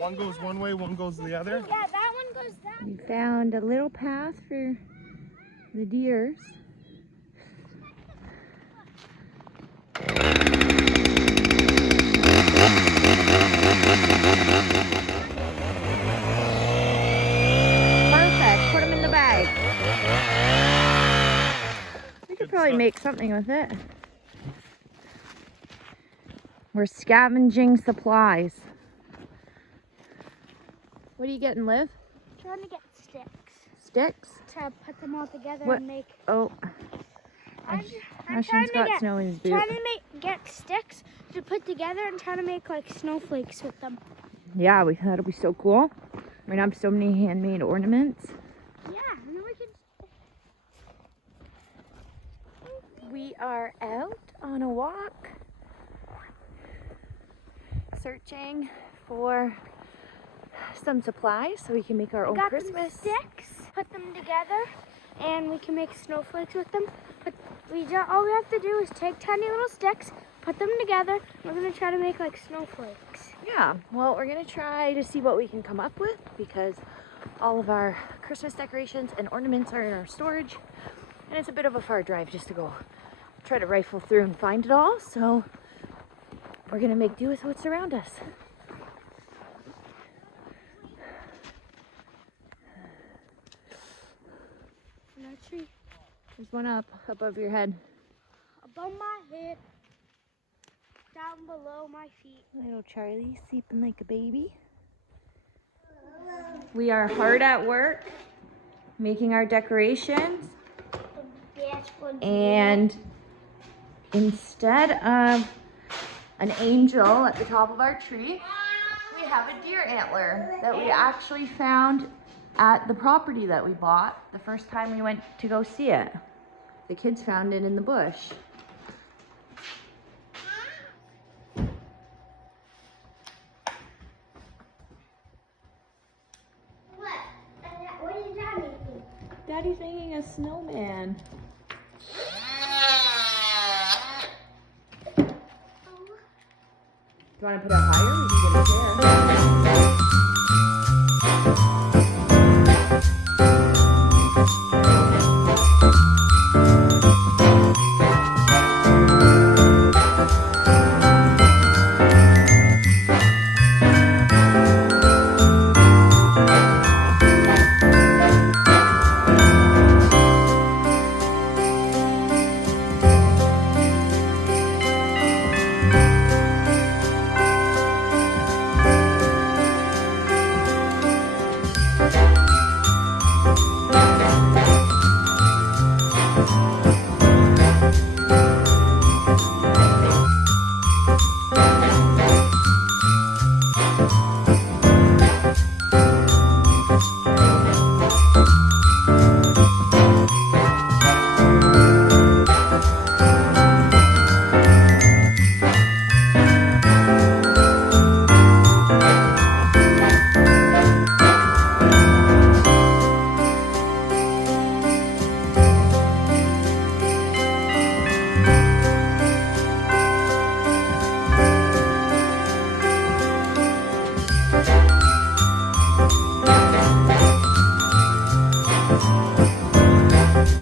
One goes one way, one goes the other. Yeah, that one goes that way. We found a little path for the deers. Perfect. Put them in the bag. We could probably make something with it. We're scavenging supplies. What are you getting, Liv? Trying to get sticks Sticks? to put them all together What? and make. Oh. I'm Ashton's trying to got snow in his boot. Trying to get sticks to put together and trying to make like snowflakes with them. Yeah, that'll be so cool. We're gonna have so many handmade ornaments. Yeah, and then we can. We are out on a walk, searching for some supplies so we can make our own Christmas. Some sticks, put them together, and we can make snowflakes with them. But all we have to do is take tiny little sticks, put them together. We're gonna try to make like snowflakes. Yeah, well, we're gonna try to see what we can come up with because all of our Christmas decorations and ornaments are in our storage, and it's a bit of a far drive just to go try to rifle through and find it all. So we're gonna make do with what's around us. Tree. There's one up above your head. Above my head, down below my feet. Little Charlie sleeping like a baby. We are hard at work making our decorations. And instead of an angel at the top of our tree, we have a deer antler that we actually found at the property that we bought the first time we went to go see it. The kids found it in the bush. What is that making? Daddy's making a snowman. Do you want to put a